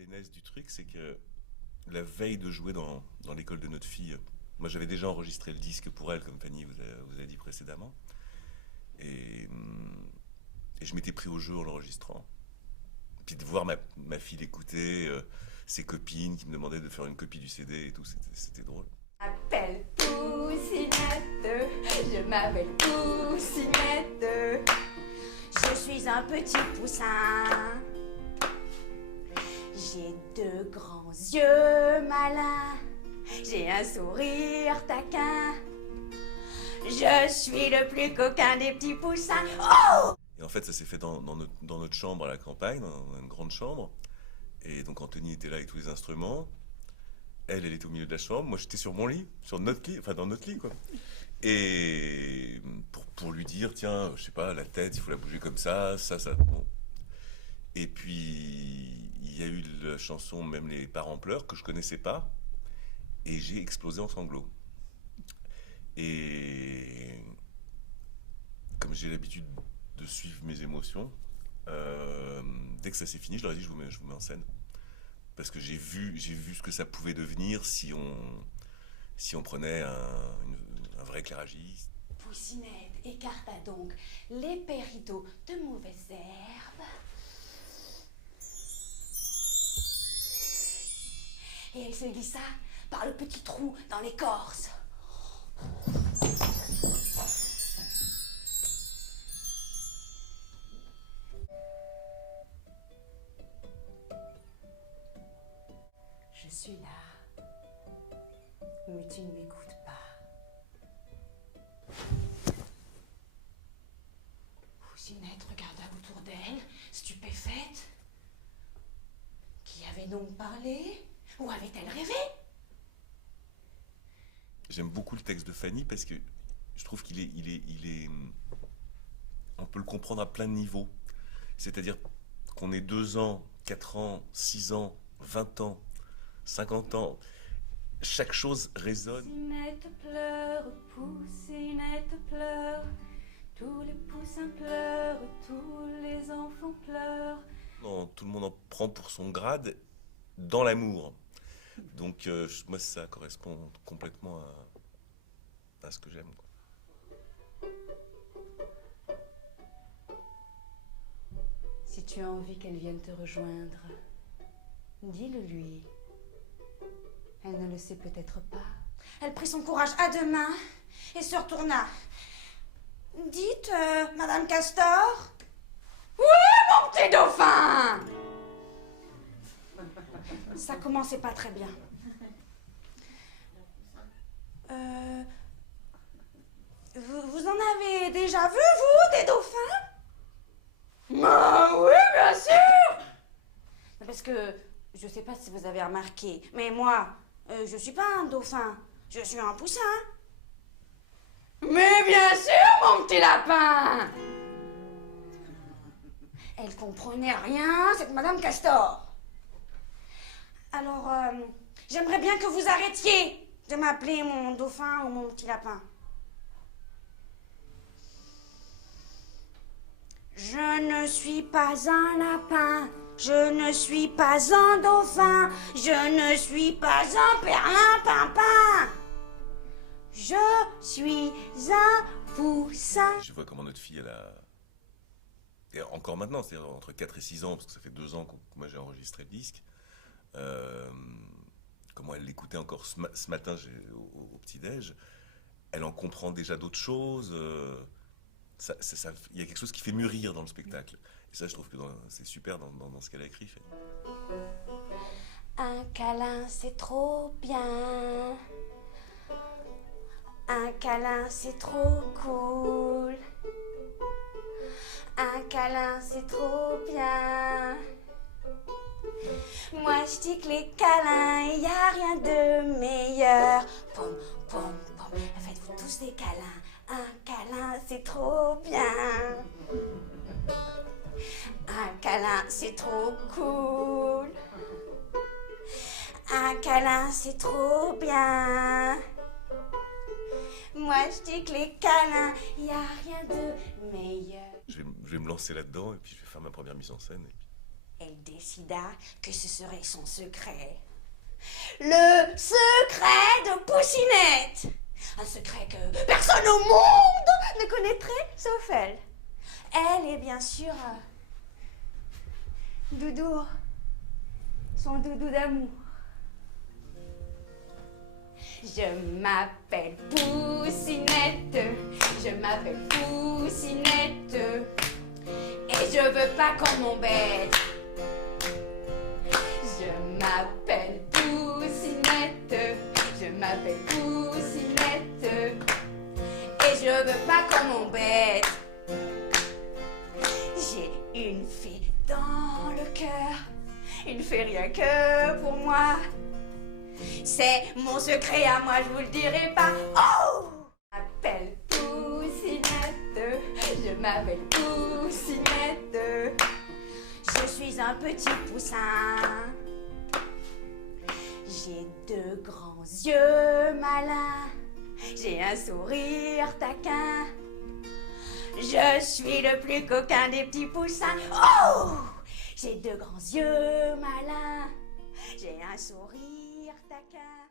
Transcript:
genèse du truc, c'est que la veille de jouer dans l'école de notre fille, moi j'avais déjà enregistré le disque pour elle, comme Fanny vous a dit précédemment. Et, et je m'étais pris au jeu en l'enregistrant. Puis de voir ma fille l'écouter, ses copines qui me demandaient de faire une copie du CD et tout, c'était drôle. Je m'appelle Poussinette, je m'appelle Poussinette, je suis un petit poussin. J'ai deux grands yeux malins, j'ai un sourire taquin, je suis le plus coquin des petits poussins. Oh! Et en fait, ça s'est fait dans notre chambre à la campagne, dans une grande chambre. Et donc Anthony était là avec tous les instruments. Elle était au milieu de la chambre. Moi, j'étais sur mon lit, sur notre lit, enfin dans notre lit, quoi. Et pour lui dire, tiens, je sais pas, la tête, il faut la bouger comme ça. Bon. Et puis, il y a eu la chanson Même les parents pleurent, que je connaissais pas. Et j'ai explosé en sanglots. Et comme j'ai l'habitude de suivre mes émotions, dès que ça s'est fini, je leur ai dit, je vous mets en scène. Parce que j'ai vu ce que ça pouvait devenir si on prenait un vrai éclairagiste. Poussinette, écarta donc les péridots de mauvaises herbes. Et elle se glissa par le petit trou dans l'écorce. Je suis là, mais tu ne m'écoutes pas. Poussinette regarda autour d'elle, stupéfaite. Qui avait donc parlé? Ou avait-elle rêvé? J'aime beaucoup le texte de Fanny parce que je trouve qu'il est, on peut le comprendre à plein de niveaux. C'est-à-dire qu'on ait 2 ans, 4 ans, 6 ans, 20 ans, 50 ans, chaque chose résonne. Poussinette pleure, Poussinette pleure, tous les poussins pleurent, tous les enfants pleurent. Non, tout le monde en prend pour son grade dans l'amour. Donc moi ça correspond complètement à ce que j'aime, quoi. Si tu as envie qu'elle vienne te rejoindre, dis-le lui. Elle ne le sait peut-être pas. Elle prit son courage à deux mains et se retourna. Dites, Madame Castor? Oui, mon petit dauphin! Ça commençait pas très bien. Vous en avez déjà vu, vous, des dauphins? Oui, bien sûr! Parce que, je sais pas si vous avez remarqué, mais moi, je suis pas un dauphin, je suis un poussin. Mais bien sûr, mon petit lapin! Elle comprenait rien, cette Madame Castor. Alors, j'aimerais bien que vous arrêtiez de m'appeler mon dauphin ou mon petit lapin. Je ne suis pas un lapin, je ne suis pas un dauphin, je ne suis pas un perlimpinpin. Je suis un poussin. Je vois comment notre fille, elle a... Et encore maintenant, c'est-à-dire entre 4 et 6 ans, parce que ça fait 2 ans que moi j'ai enregistré le disque, comment elle l'écoutait encore ce matin au petit-déj, elle en comprend déjà d'autres choses. Il y a quelque chose qui fait mûrir dans le spectacle. Et ça, je trouve que c'est super dans ce qu'elle a écrit. Fait. Un câlin, c'est trop bien. Un câlin, c'est trop cool. Un câlin, c'est trop bien. Moi, je dis que les câlins, y a rien de meilleur. Pom, pom, pom. Faites-vous tous des câlins. Un câlin, c'est trop bien. Un câlin, c'est trop cool. Un câlin, c'est trop bien. Moi, je dis que les câlins, y a rien de meilleur. Je vais me lancer là-dedans et puis je vais faire ma première mise en scène. Et puis elle décida que ce serait son secret. Le secret de Poussinette. Un secret que personne au monde ne connaîtrait sauf elle. Elle est bien sûr Doudou, son doudou d'amour. Je m'appelle Poussinette, je m'appelle Poussinette, et je veux pas qu'on m'embête. Je m'appelle Poussinette, je m'appelle Poussinette, et je veux pas qu'on m'embête. J'ai une fée dans le cœur, une fée rien que pour moi. C'est mon secret à moi, je vous le dirai pas. Oh! Je m'appelle Poussinette, je m'appelle Poussinette. Je suis un petit poussin. J'ai deux grands yeux malins. J'ai un sourire taquin. Je suis le plus coquin des petits poussins. Oh! J'ai deux grands yeux malins. J'ai un sourire taquin.